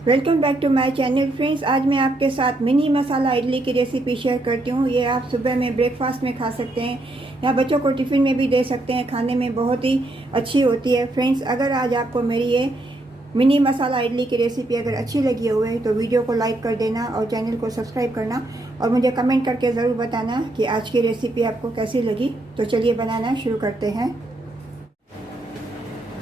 Welcome back to my channel friends. आज मैं आपके साथ मिनी मसाला इडली की रेसिपी शेयर करती हूँ। ये आप सुबह में ब्रेकफास्ट में खा सकते हैं या बच्चों को टिफ़िन में भी दे सकते हैं। खाने में बहुत ही अच्छी होती है। फ्रेंड्स, अगर आज आपको मेरी ये मिनी मसाला इडली की रेसिपी अगर अच्छी लगी हुई है तो वीडियो को लाइक कर देना और चैनल को सब्सक्राइब करना और मुझे कमेंट करके ज़रूर बताना कि आज की रेसिपी आपको कैसी लगी। तो चलिए बनाना शुरू करते हैं।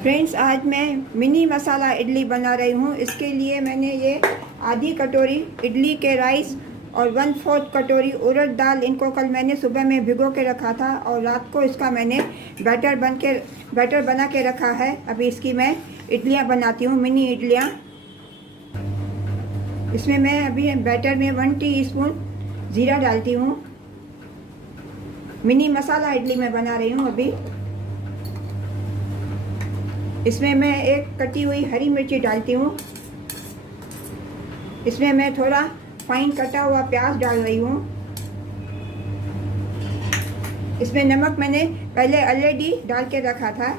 फ्रेंड्स, आज मैं मिनी मसाला इडली बना रही हूँ। इसके लिए मैंने ये आधी कटोरी इडली के राइस और 1/4 कटोरी उड़द दाल, इनको कल मैंने सुबह में भिगो के रखा था और रात को इसका मैंने बैटर बना के रखा है। अभी इसकी मैं इडलियाँ बनाती हूँ, मिनी इडलियाँ। इसमें मैं अभी बैटर में 1 टीस्पून ज़ीरा डालती हूँ। मिनी मसाला इडली मैं बना रही हूँ अभी। इसमें मैं एक कटी हुई हरी मिर्ची डालती हूँ। इसमें मैं थोड़ा फाइन कटा हुआ प्याज डाल रही हूँ। इसमें नमक मैंने पहले ऑलरेडी डाल के रखा था।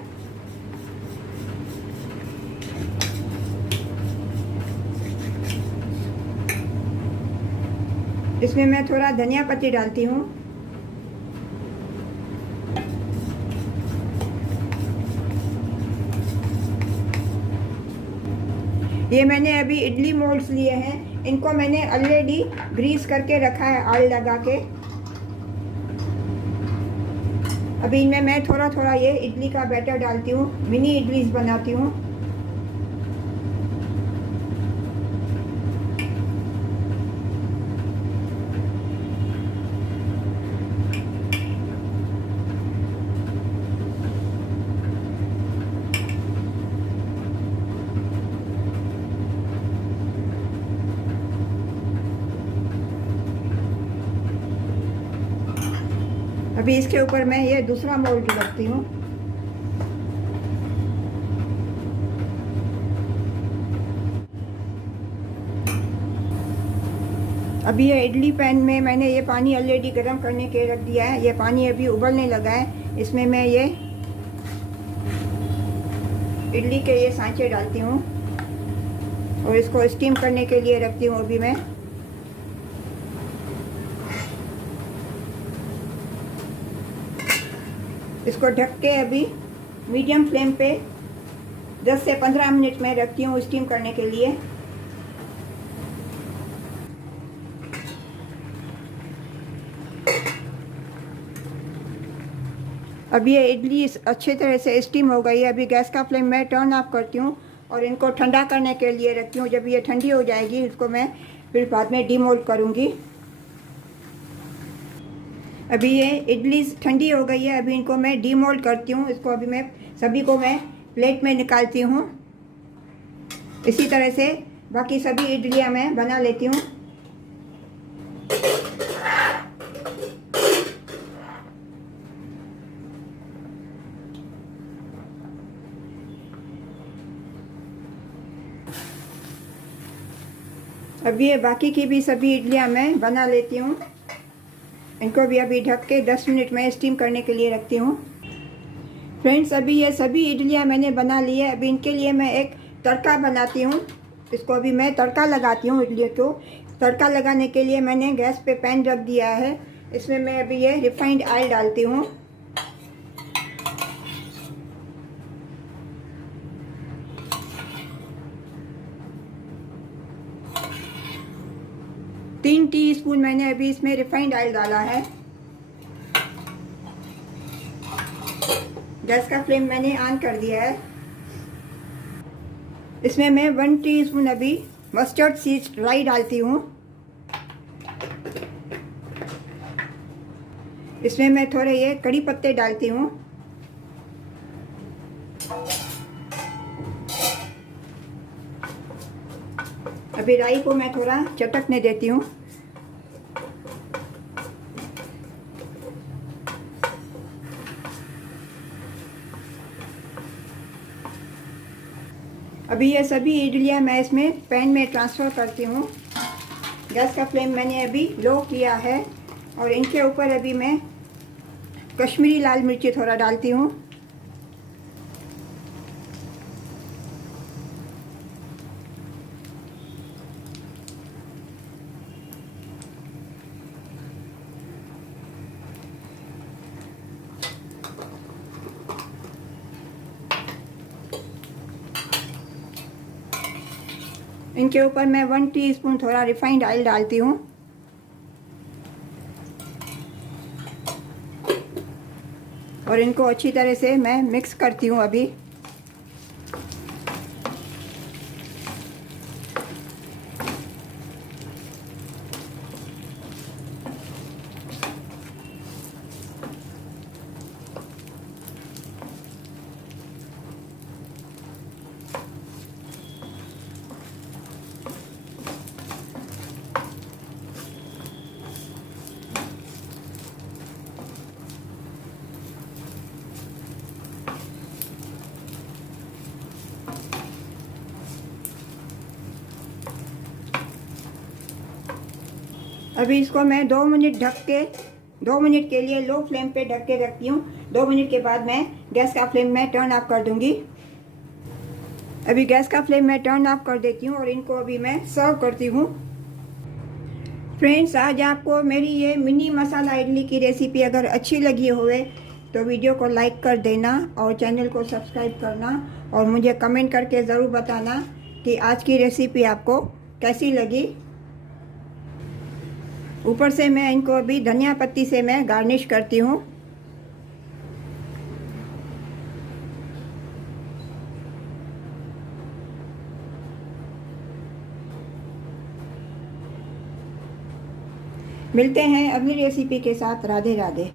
इसमें मैं थोड़ा धनिया पत्ती डालती हूँ। ये मैंने अभी इडली मोल्ड्स लिए हैं, इनको मैंने ऑलरेडी ग्रीस करके रखा है ऑयल लगा के। अभी इनमें मैं थोड़ा थोड़ा ये इडली का बैटर डालती हूँ, मिनी इडलीज बनाती हूँ। अभी इसके ऊपर मैं ये दूसरा मोल्ड रखती हूँ। अभी ये इडली पैन में मैंने ये पानी ऑलरेडी गर्म करने के रख दिया है। ये पानी अभी उबलने लगा है। इसमें मैं ये इडली के ये सांचे डालती हूँ और इसको स्टीम करने के लिए रखती हूँ अभी मैं। इसको ढक के अभी मीडियम फ्लेम पे 10 से 15 मिनट में रखती हूँ स्टीम करने के लिए। अभी ये इडली अच्छे तरह से स्टीम हो गई है। अभी गैस का फ्लेम मैं टर्न ऑफ करती हूँ और इनको ठंडा करने के लिए रखती हूँ। जब ये ठंडी हो जाएगी इसको मैं फिर बाद में डीमोल्ड करूँगी। अभी ये इडली ठंडी हो गई है। अभी इनको मैं डीमोल्ड करती हूँ। इसको अभी मैं सभी को मैं प्लेट में निकालती हूँ। इसी तरह से बाकी सभी इडलियाँ मैं बना लेती हूँ। अभी ये बाकी की भी सभी इडलियाँ मैं बना लेती हूँ। इनको भी अभी ढक के 10 मिनट में स्टीम करने के लिए रखती हूँ। फ्रेंड्स, अभी ये सभी इडलियाँ मैंने बना ली है। अभी इनके लिए मैं एक तड़का बनाती हूँ। इसको अभी मैं तड़का लगाती हूँ इडली को। तड़का लगाने के लिए मैंने गैस पे पैन रख दिया है। इसमें मैं अभी ये रिफाइंड ऑयल डालती हूँ। तीन टीस्पून मैंने अभी इसमें रिफाइंड ऑयल डाला है। गैस का फ्लेम मैंने ऑन कर दिया है। इसमें मैं 1 टीस्पून अभी मस्टर्ड सीड्स राई डालती हूँ। इसमें मैं थोड़े ये कड़ी पत्ते डालती हूँ। अभी राई को मैं थोड़ा चटकने देती हूँ। अभी ये सभी इडलियाँ मैं इसमें पैन में ट्रांसफ़र करती हूँ। गैस का फ्लेम मैंने अभी लो किया है और इनके ऊपर अभी मैं कश्मीरी लाल मिर्ची थोड़ा डालती हूँ। इनके ऊपर मैं 1 टीस्पून थोड़ा रिफाइंड ऑयल डालती हूँ। और इनको अच्छी तरह से मैं मिक्स करती हूँ अभी। अभी इसको मैं 2 मिनट 2 मिनट के लिए लो फ्लेम पे ढक के रखती हूँ। 2 मिनट के बाद मैं गैस का फ्लेम में टर्न ऑफ कर दूंगी। अभी गैस का फ्लेम मैं टर्न ऑफ कर देती हूँ और इनको अभी मैं सर्व करती हूँ। फ्रेंड्स, आज आपको मेरी ये मिनी मसाला इडली की रेसिपी अगर अच्छी लगी होवे तो वीडियो को लाइक कर देना और चैनल को सब्सक्राइब करना और मुझे कमेंट करके ज़रूर बताना कि आज की रेसिपी आपको कैसी लगी। ऊपर से मैं इनको अभी धनिया पत्ती से मैं गार्निश करती हूँ। मिलते हैं अगली रेसिपी के साथ। राधे राधे।